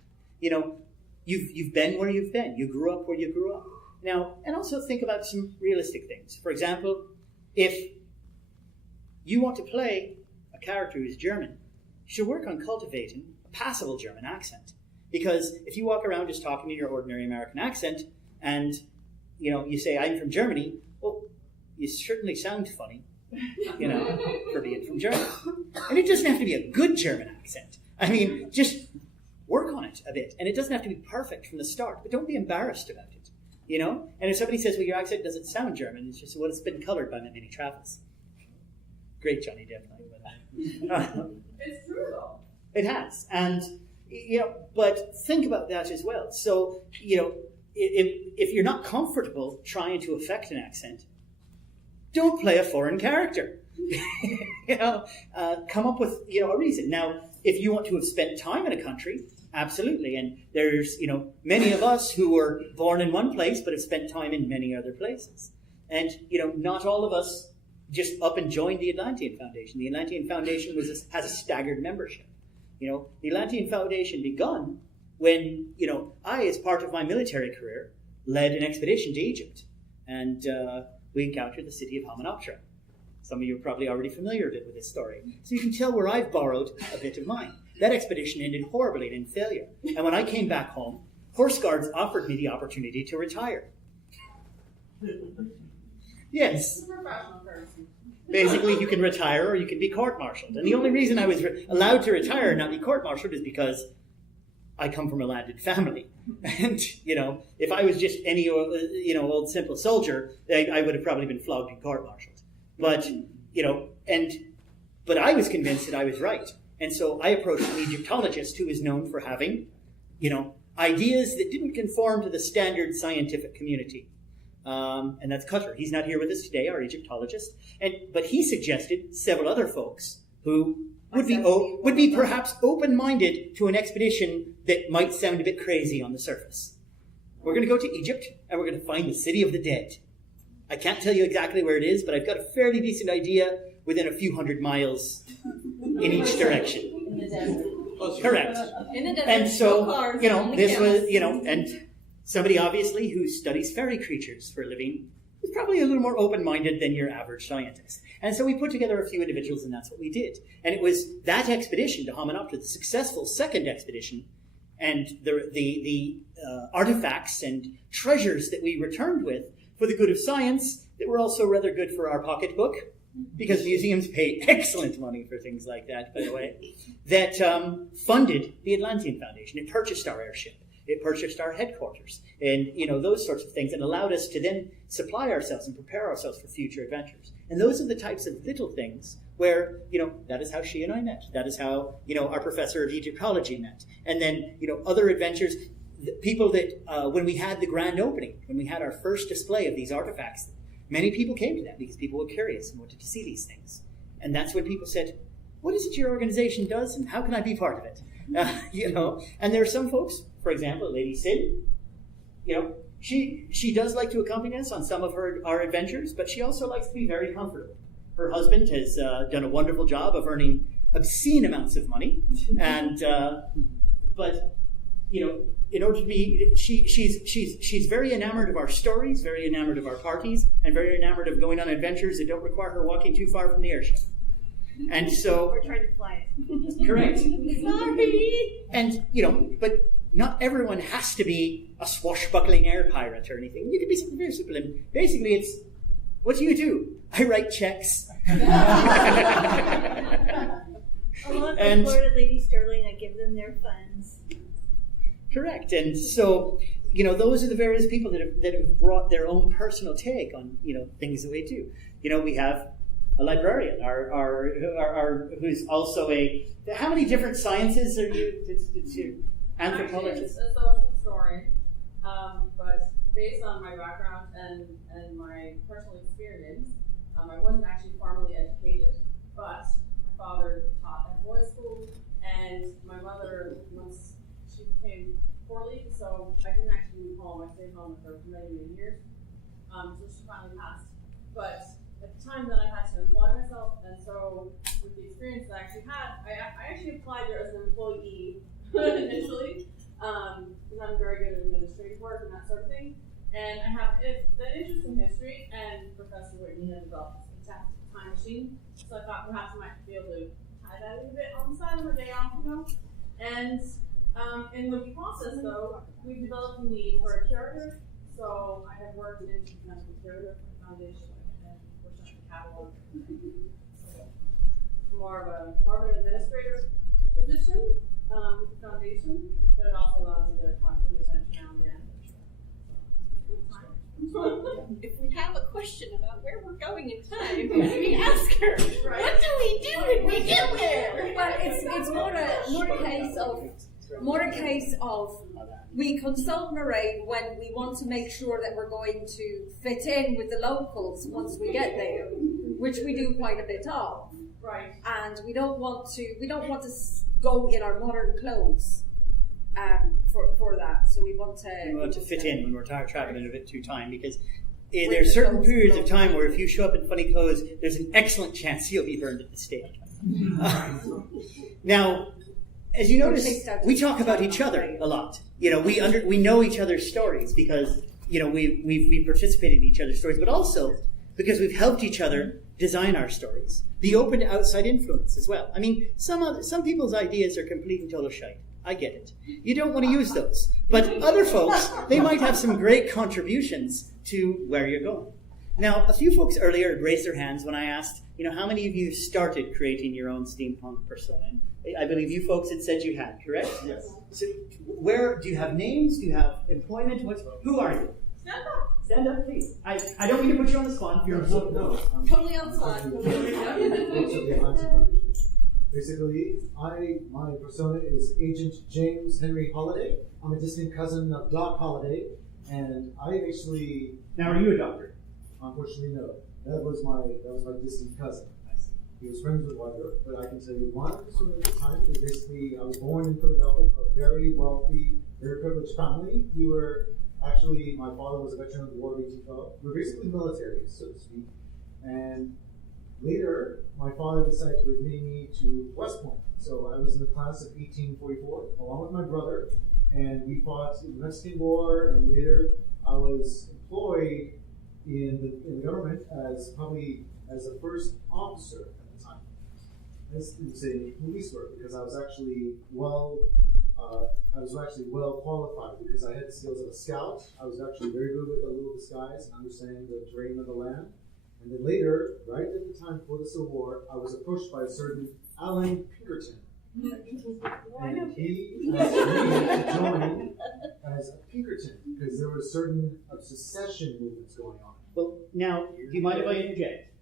You've been where you've been. You grew up where you grew up. Now, and also think about some realistic things. For example, if you want to play a character who's German, you should work on cultivating a passable German accent. Because if you walk around just talking in your ordinary American accent and, you say, I'm from Germany, well, you certainly sound funny, for being from Germany. And it doesn't have to be a good German accent. Just work on it a bit. And it doesn't have to be perfect from the start, but don't be embarrassed about it, And if somebody says, well, your accent doesn't sound German, it's just, well, it's been colored by my many travels. Great Johnny Depp. It's true, though. It has. And, but think about that as well. So, if you're not comfortable trying to affect an accent, don't play a foreign character. Come up with, a reason. Now, if you want to have spent time in a country, absolutely. And there's, many of us who were born in one place but have spent time in many other places. And, not all of us just up and joined the Atlantean Foundation. The Atlantean Foundation has a staggered membership. The Atlantean Foundation begun when, I, as part of my military career, led an expedition to Egypt. And we encountered the city of Hamunaptra. Some of you are probably already familiar with this story. So you can tell where I've borrowed a bit of mine. That expedition ended horribly and in failure. And when I came back home, Horse Guards offered me the opportunity to retire. Yes. Basically, you can retire or you can be court-martialed. And the only reason I was allowed to retire and not be court-martialed is because I come from a landed family. And, if I was just any, old simple soldier, I would have probably been flogged and court-martialed. But, but I was convinced that I was right. And so I approached an Egyptologist who was known for having, ideas that didn't conform to the standard scientific community. And that's Cutter. He's not here with us today, our Egyptologist. But he suggested several other folks who would be perhaps open-minded to an expedition that might sound a bit crazy on the surface. We're going to go to Egypt, and we're going to find the City of the Dead. I can't tell you exactly where it is, but I've got a fairly decent idea within a few hundred miles in each direction. In the desert. Correct. In the desert. And so, no cars, this was, and somebody obviously who studies fairy creatures for a living is probably a little more open-minded than your average scientist. And so we put together a few individuals, and that's what we did. And it was that expedition to Hamunaptra, the successful second expedition, and the artifacts and treasures that we returned with for the good of science that were also rather good for our pocketbook, because museums pay excellent money for things like that, by the way, that funded the Atlantean Foundation. It purchased our airship. It purchased our headquarters and, those sorts of things, and allowed us to then supply ourselves and prepare ourselves for future adventures. And those are the types of little things where, that is how she and I met. That is how, our professor of Egyptology met. And then, other adventures, people that, when we had the grand opening, when we had our first display of these artifacts, many people came to that because people were curious and wanted to see these things. And that's when people said, what is it your organization does and how can I be part of it? And there are some folks, for example, Lady Sid, she does like to accompany us on some of our adventures, but she also likes to be very comfortable. Her husband has done a wonderful job of earning obscene amounts of money, and but in order to be, she's very enamored of our stories, very enamored of our parties, and very enamored of going on adventures that don't require her walking too far from the airship. And so we're trying to fly it. Correct. Sorry. And but not everyone has to be a swashbuckling air pirate or anything. You can be something very simple. And basically, it's what do? I write checks. A lot of Florida Lady Sterling, I give them their funds. Correct. And so, those are the various people that have brought their own personal take on, things that we do. We have a librarian, our who's also how many different sciences are you? Anthropologist. It's a social story, but based on my background and my personal experience, I wasn't actually formally educated, but my father taught at boys' school, and my mother, once she became poorly, so I didn't actually leave home. I stayed home with her for many, many years. So she finally passed. But at the time that I had to employ myself, and so with the experience that I actually had, I actually applied there as an employee initially, because I'm very good at administrative work and that sort of thing. And I have an interest in history, and Professor Whitney had developed a fantastic time machine, so I thought perhaps I might be able to tie that a little bit on the side of my day off, And in the process, though, we developed a need for a curator, so I have worked in international curator for the foundation and worked on the catalog. So more of an administrator position with the foundation, but it also allows me to talk to the attention now and again. If we have a question about where we're going in time, we ask her, right. What do we do when we get there? Well, it's more a case of we consult Mairead when we want to make sure that we're going to fit in with the locals once we get there, which we do quite a bit of. Right. And we don't want to go in our modern clothes. For that, so we want to fit in when we're traveling a bit too time, because there are certain periods of time where if you show up in funny clothes, there's an excellent chance you'll be burned at the stake. Now, as you notice, we talk about each other a lot. We know each other's stories because we participate in each other's stories, but also because we've helped each other design our stories. Be open to outside influence as well. I mean, some people's ideas are complete and total shite. I get it. You don't want to use those. But other folks, they might have some great contributions to where you're going. Now, a few folks earlier raised their hands when I asked, how many of you started creating your own steampunk persona? And I believe you folks had said you had, correct? Yes. So where, do you have names? Do you have employment? Who are you? Stand up. Stand up, please. I don't mean to put you on the spot. No. Totally on the spot. Basically, my persona is Agent James Henry Holliday. I'm a distant cousin of Doc Holliday, and I actually. Now, are you a doctor? Unfortunately, no. That was my distant cousin. I see. he was friends with Roger, but I can tell you one persona at the time. Basically, I was born in Philadelphia to a very wealthy, very privileged family. We were actually, my father was a veteran of the War of 1812. We were basically military, so to speak. And later, my father decided to admit me to West Point. So I was in the class of 1844, along with my brother, and we fought in the Mexican War, and later I was employed in the government as the first officer at the time. As in say police work, because I was actually well qualified because I had the skills of a scout. I was actually very good with a little disguise and understanding the terrain of the land. And then later, right at the time before the Civil War, I was approached by a certain Alan Pinkerton. And he asked me to join as a Pinkerton because there were certain secession movements going on. Well, now, do you mind if I interject?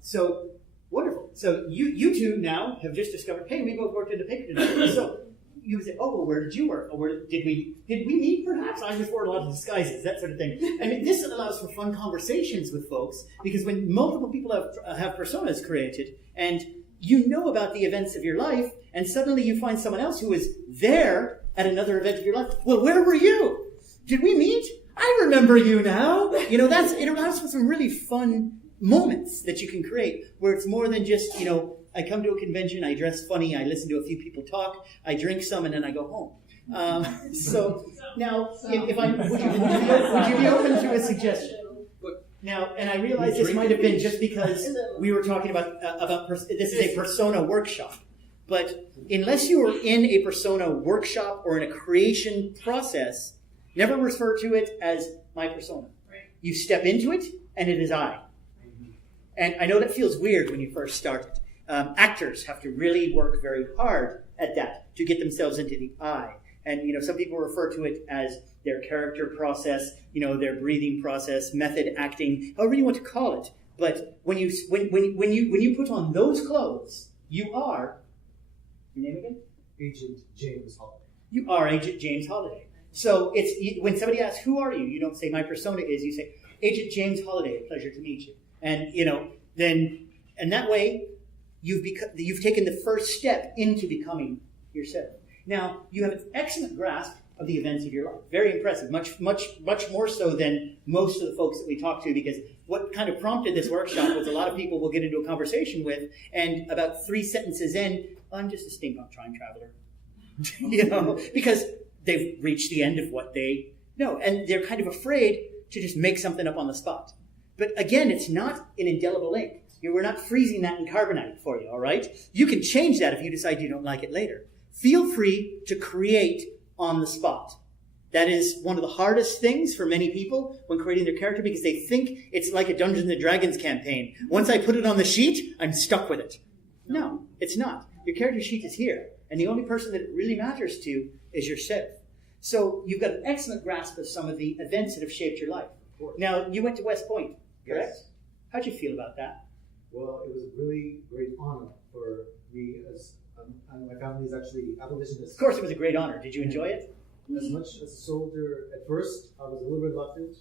So, wonderful. So, you two now have just discovered, hey, we both worked in the Pinkerton. So, you say, oh, well, where did you work? Or did we meet perhaps? I just wore a lot of disguises, that sort of thing. I mean, this allows for fun conversations with folks because when multiple people have personas created and you know about the events of your life and suddenly you find someone else who is there at another event of your life. Well, where were you? Did we meet? I remember you now. You know, it allows for some really fun moments that you can create where it's more than just, you know, I come to a convention, I dress funny, I listen to a few people talk, I drink some, and then I go home. So now, would you be open to a suggestion? Now, and I realize this might have been just because we were talking about this is a persona workshop. But unless you are in a persona workshop or in a creation process, never refer to it as my persona. You step into it, and it is I. And I know that feels weird when you first start it. Actors have to really work very hard at that to get themselves into the I. And, you know, some people refer to it as their character process, you know, their breathing process, method acting, however you want to call it. But when you put on those clothes, you are, your name again? Agent James Holiday. You are Agent James Holiday. So when somebody asks, who are you? You don't say my persona is, you say, Agent James Holiday, a pleasure to meet you. And, you know, and that way, you've taken the first step into becoming yourself. Now, you have an excellent grasp of the events of your life. Very impressive. Much more so than most of the folks that we talk to, because what kind of prompted this workshop was a lot of people we'll get into a conversation with, and about 3 sentences in, I'm just a steampunk time traveler. You know, because they've reached the end of what they know, and they're kind of afraid to just make something up on the spot. But again, it's not an indelible ink. We're not freezing that in carbonite for you, all right? You can change that if you decide you don't like it later. Feel free to create on the spot. That is one of the hardest things for many people when creating their character because they think it's like a Dungeons & Dragons campaign. Once I put it on the sheet, I'm stuck with it. No, it's not. Your character sheet is here, and the only person that it really matters to is yourself. So you've got an excellent grasp of some of the events that have shaped your life. Now, you went to West Point, correct? Yes. How'd you feel about that? Well, it was a really great honor for me as my family is actually abolitionists. Of course, it was a great honor. Did you enjoy it? As much as a soldier, at first I was a little reluctant,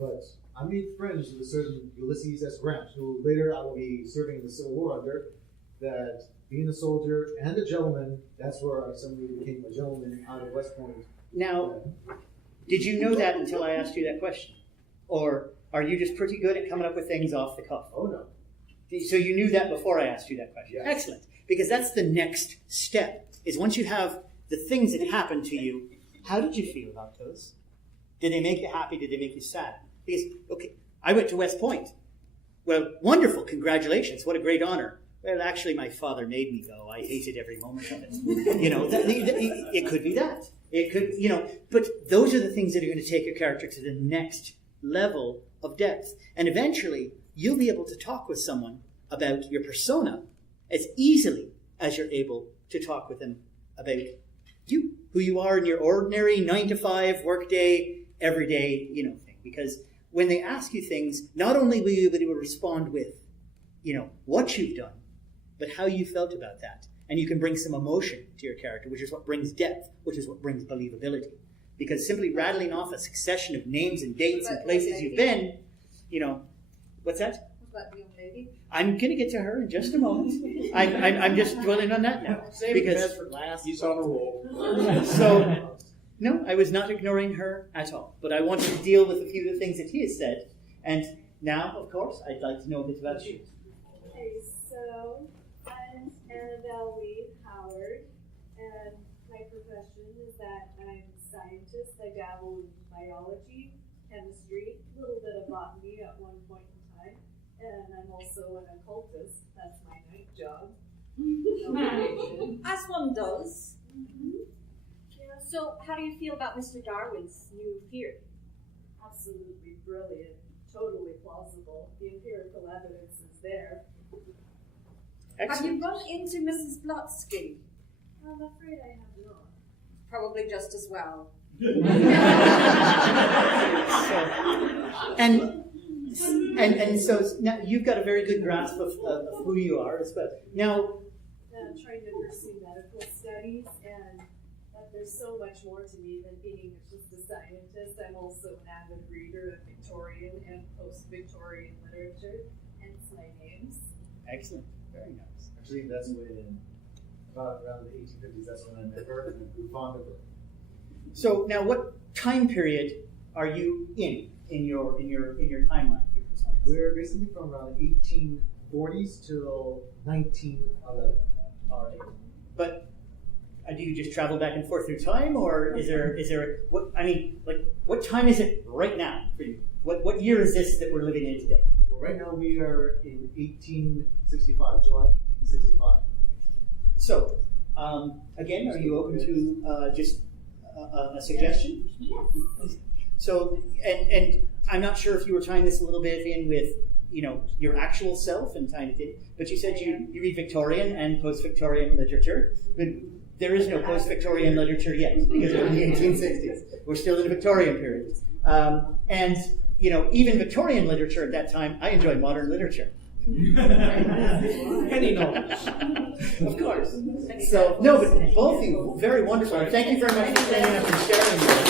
but I made friends with a certain Ulysses S. Grant, who later I will be serving in the Civil War under. That being a soldier and a gentleman, that's where I suddenly became a gentleman out of West Point. Now, did you know that until I asked you that question? Or are you just pretty good at coming up with things off the cuff? Oh, no. So you knew that before I asked you that question? Yes. Excellent. Because that's the next step, is once you have the things that happened to you, how did you feel about those? Did they make you happy? Did they make you sad? Because, okay, I went to West Point. Well, wonderful. Congratulations. What a great honor. Well, actually, my father made me go. I hated every moment of it. You know, it could be that. It could, you know, but those are the things that are going to take your character to the next level of depth. And eventually, you'll be able to talk with someone about your persona as easily as you're able to talk with them about you, who you are in your ordinary 9-to-5 workday, everyday, you know, thing. Because when they ask you things, not only will you be able to respond with, you know, what you've done, but how you felt about that. And you can bring some emotion to your character, which is what brings depth, which is what brings believability. Because simply rattling off a succession of names and dates and places you've been, you know, what's that? What about the young lady? I'm going to get to her in just a moment. I'm just dwelling on that now. Save the best for last. He's on a roll. So, no, I was not ignoring her at all. But I wanted to deal with a few of the things that he has said. And now, of course, I'd like to know a bit about you. Okay, so I'm Annabelle Lee Howard, and my profession is that I'm a scientist. I dabble in biology, chemistry, a little bit of botany at one point in time, and I'm also an occultist. That's my night job. As one does. Yeah, so how do you feel about Mr. Darwin's new theory? Absolutely brilliant, totally plausible. The empirical evidence is there. Have you run into Mrs. Blutsky? I'm afraid I have not. Probably just as well. And so now you've got a very good grasp of who you are as well. Now, I'm trying to pursue medical studies, and there's so much more to me than being just a scientist. I'm also an avid reader of Victorian and post-Victorian literature, hence my names. Excellent. Very nice. Actually, that's when, around the 1850s, that's when I met her and I grew fond of her. So now, what time period are you in your timeline? We're basically from around the 1840s till 1911. But do you just travel back and forth through time, or is there what time is it right now for you? What year is this that we're living in today? Well, right now we are in 1865, July 1865. So, again, are you open to just a suggestion? Yes. So, and I'm not sure if you were tying this a little bit in with, your actual self and tying it in, but you said you read Victorian and post-Victorian literature, but there is no post-Victorian literature yet because we're in the 1860s. We're still in the Victorian period. And, even Victorian literature at that time, I enjoy modern literature. Penny novels. Of course. So, no, but both of you, very wonderful. And thank you very much for standing up and sharing this.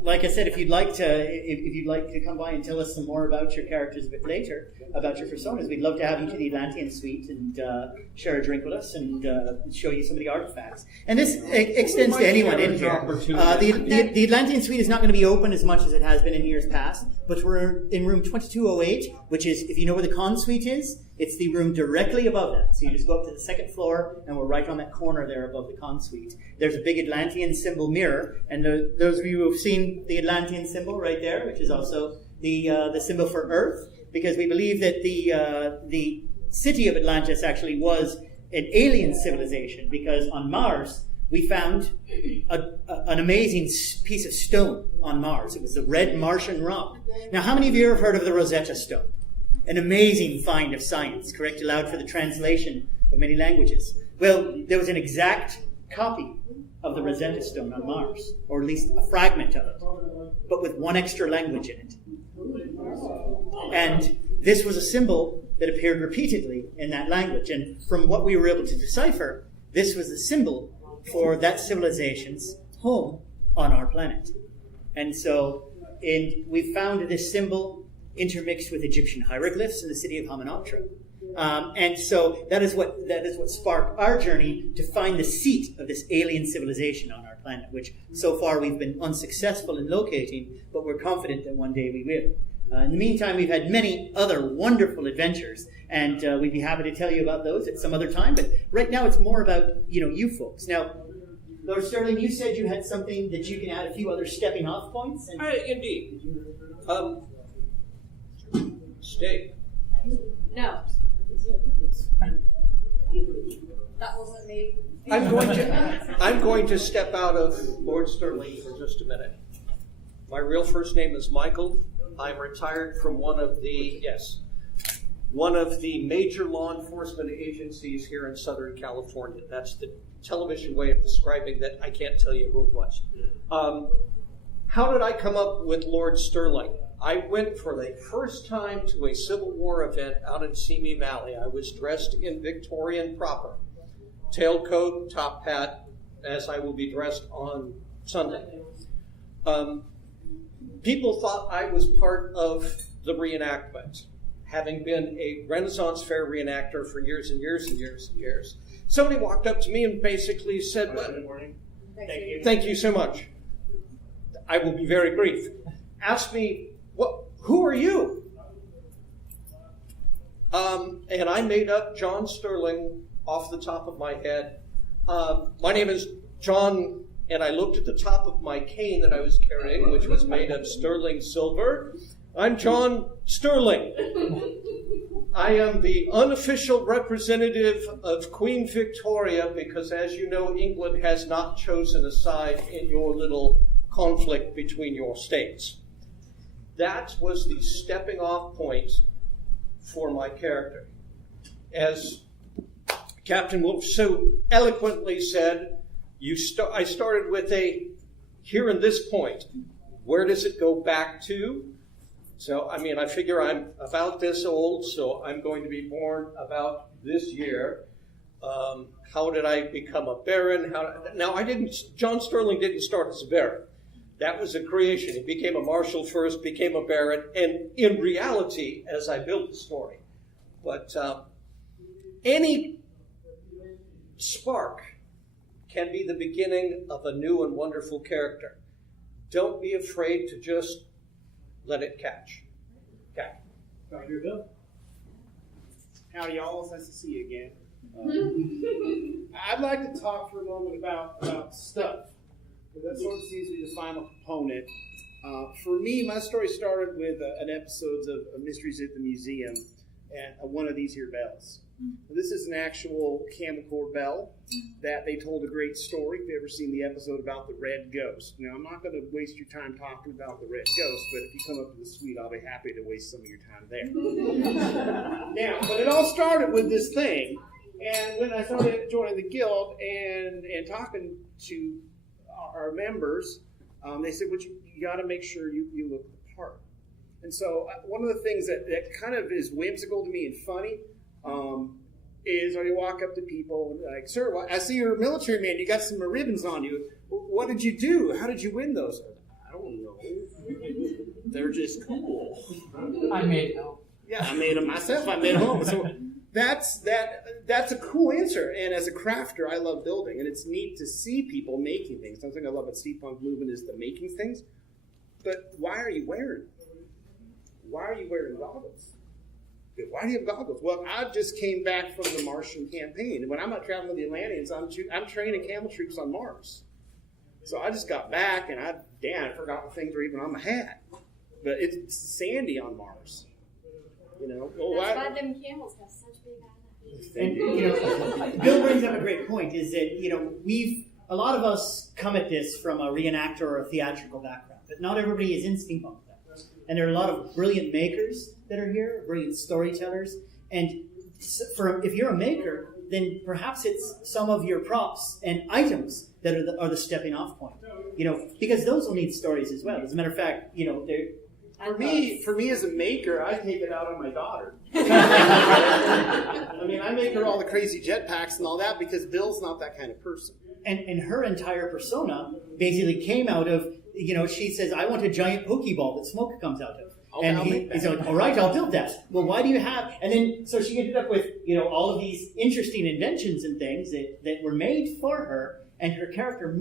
Like I said, if you'd like to come by and tell us some more about your characters a bit later, about your personas, we'd love to have you to the Atlantean Suite and share a drink with us and show you some of the artifacts. And this extends to anyone in here. The Atlantean Suite is not going to be open as much as it has been in years past, but we're in room 2208, which is, if you know where the con suite is, it's the room directly above that. So you just go up to the second floor, and we're right on that corner there above the con suite. There's a big Atlantean symbol mirror, and those of you who have seen the Atlantean symbol right there, which is also the symbol for Earth, because we believe that the city of Atlantis actually was an alien civilization, because on Mars we found an amazing piece of stone on Mars. It was the red Martian rock. Now, how many of you have heard of the Rosetta Stone? An amazing find of science, correct, allowed for the translation of many languages. Well, there was an exact copy of the Rosetta Stone on Mars, or at least a fragment of it, but with one extra language in it. And this was a symbol that appeared repeatedly in that language. And from what we were able to decipher, this was the symbol for that civilization's home on our planet. And so we found this symbol intermixed with Egyptian hieroglyphs in the city of Hamunaptra. And so that is what sparked our journey to find the seat of this alien civilization on our planet, which so far we've been unsuccessful in locating, but we're confident that one day we will. In the meantime, we've had many other wonderful adventures, and we'd be happy to tell you about those at some other time. But right now, it's more about you folks. Now, Lord Sterling, you said you had something that you can add a few other stepping off points. Indeed. Stay. No. That wasn't me. I'm going to step out of Lord Sterling for just a minute. My real first name is Michael. I'm retired from one of the major law enforcement agencies here in Southern California. That's the television way of describing that. I can't tell you who it was. How did I come up with Lord Sterling? I went for the first time to a Civil War event out in Simi Valley. I was dressed in Victorian proper. Tailcoat, top hat, as I will be dressed on Sunday. people thought I was part of the reenactment, having been a Renaissance Fair reenactor for years and years and years and years. Somebody walked up to me and basically said, thank you so much. I will be very brief. Asked me, who are you? And I made up John Sterling off the top of my head. My name is John, and I looked at the top of my cane that I was carrying, which was made of sterling silver. I'm John Sterling. I am the unofficial representative of Queen Victoria because, as you know, England has not chosen a side in your little conflict between your states. That was the stepping off point for my character. As Captain Wolf so eloquently said, I started with here in this point. Where does it go back to? So, I figure I'm about this old, so I'm going to be born about this year. How did I become a baron? John Sterling didn't start as a baron. That was a creation. He became a marshal first, became a baron, and in reality, as I built the story. But any spark can be the beginning of a new and wonderful character. Don't be afraid to just let it catch. Okay. Dr. Bill. Howdy, y'all. It's nice to see you again. I'd like to talk for a moment about stuff. That sort of seems to be the final component. For me, my story started with an episode of Mysteries at the Museum and one of these here bells. This is an actual camcorder bell that they told a great story. If you've ever seen the episode about the red ghost. Now, I'm not going to waste your time talking about the red ghost, but if you come up to the suite, I'll be happy to waste some of your time there. Now, but it all started with this thing, and when I started joining the guild and talking to our members, they said, well, you got to make sure you look the part. And so one of the things that kind of is whimsical to me and funny is when you walk up to people and like, sir, I see you're a military man. You got some ribbons on you. What did you do? How did you win those? I don't know. They're just cool. I made them. Yeah, I made them myself. I made them home. So that's a cool answer. And as a crafter, I love building. And it's neat to see people making things. Something I love about Steampunk movement is the making things. But why are you wearing goggles? Why do you have goggles? Well, I just came back from the Martian campaign. And when I'm not traveling with the Atlanteans, I'm training camel troops on Mars. So I just got back, and I forgot the things were even on my hat. But it's sandy on Mars. That's why them camels have such big eyes. And, Bill brings up a great point, is that, a lot of us come at this from a reenactor or a theatrical background, but not everybody is in steampunk. And there are a lot of brilliant makers that are here, brilliant storytellers. And if you're a maker, then perhaps it's some of your props and items that are the stepping off point. Because those will need stories as well. As a matter of fact, they're... For me as a maker, I take it out on my daughter. I make her all the crazy jetpacks and all that because Bill's not that kind of person. And her entire persona basically came out of, she says, I want a giant Pokeball that smoke comes out of. And he's like, all right, I'll build that. Well, why do you have... And then, so she ended up with, all of these interesting inventions and things that were made for her, and her character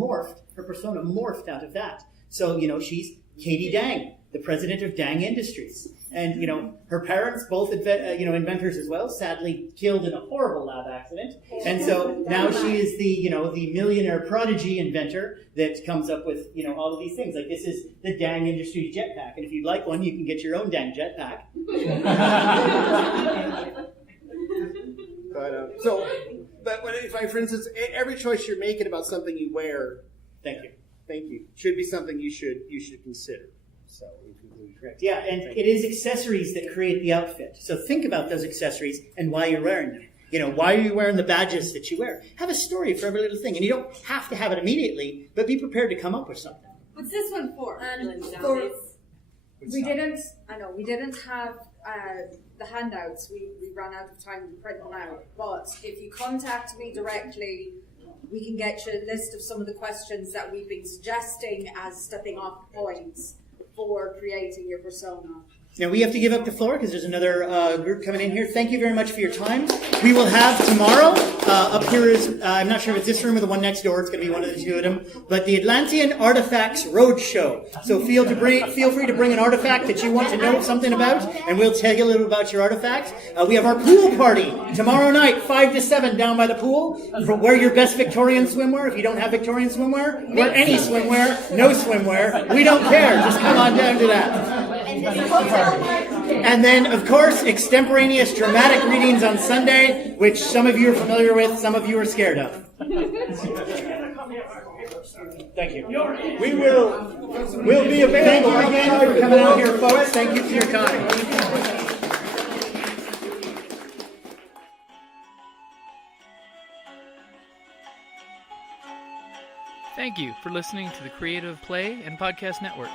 her persona morphed out of that. So, she's Katie Dang, the president of Dang Industries. And, her parents, both inventors as well, sadly killed in a horrible lab accident. And so now she is the millionaire prodigy inventor that comes up with, all of these things. Like, this is the Dang Industries jetpack. And if you'd like one, you can get your own Dang jetpack. But for instance, every choice you're making about something you wear, thank you, should be something you should consider. So, in conclusion, correct. Yeah, and it is accessories that create the outfit. So think about those accessories and why you're wearing them. Why are you wearing the badges that you wear? Have a story for every little thing, and you don't have to have it immediately, but be prepared to come up with something. What's this one for? We didn't have the handouts. We ran out of time to print them out. But if you contact me directly, we can get you a list of some of the questions that we've been suggesting as stepping off points for creating your persona. Now we have to give up the floor because there's another group coming in here. Thank you very much for your time. We will have tomorrow up here is I'm not sure if it's this room or the one next door. It's going to be one of the two of them. But the Atlantean Artifacts Roadshow. So feel free to bring an artifact that you want to know something about, and we'll tell you a little about your artifact. We have our pool party tomorrow night, 5 to 7, down by the pool. Wear your best Victorian swimwear. If you don't have Victorian swimwear, wear any swimwear. No swimwear. We don't care. Just come on down to that. And then, of course, extemporaneous dramatic readings on Sunday, which some of you are familiar with, some of you are scared of. Thank you. We'll be available. Thank you again for coming out here, folks. Thank you for your time. Thank you for listening to the Creative Play and Podcast Network.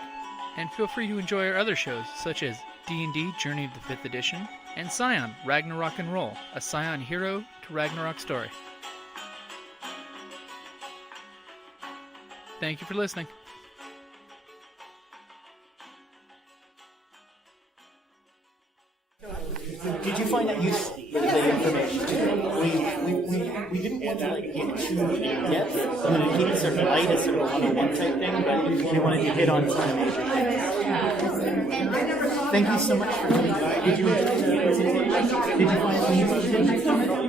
And feel free to enjoy our other shows, such as D&D Journey of the 5th Edition, and Scion Ragnarok and Roll, a Scion hero to Ragnarok story. Thank you for listening. Did you find that useful, the information? We didn't want to get too in-depth. We wanted to keep it sort of light, a sort of one-on-one type thing, but we wanted to hit on some of the major things. Thank you so much for coming. Did you find it useful?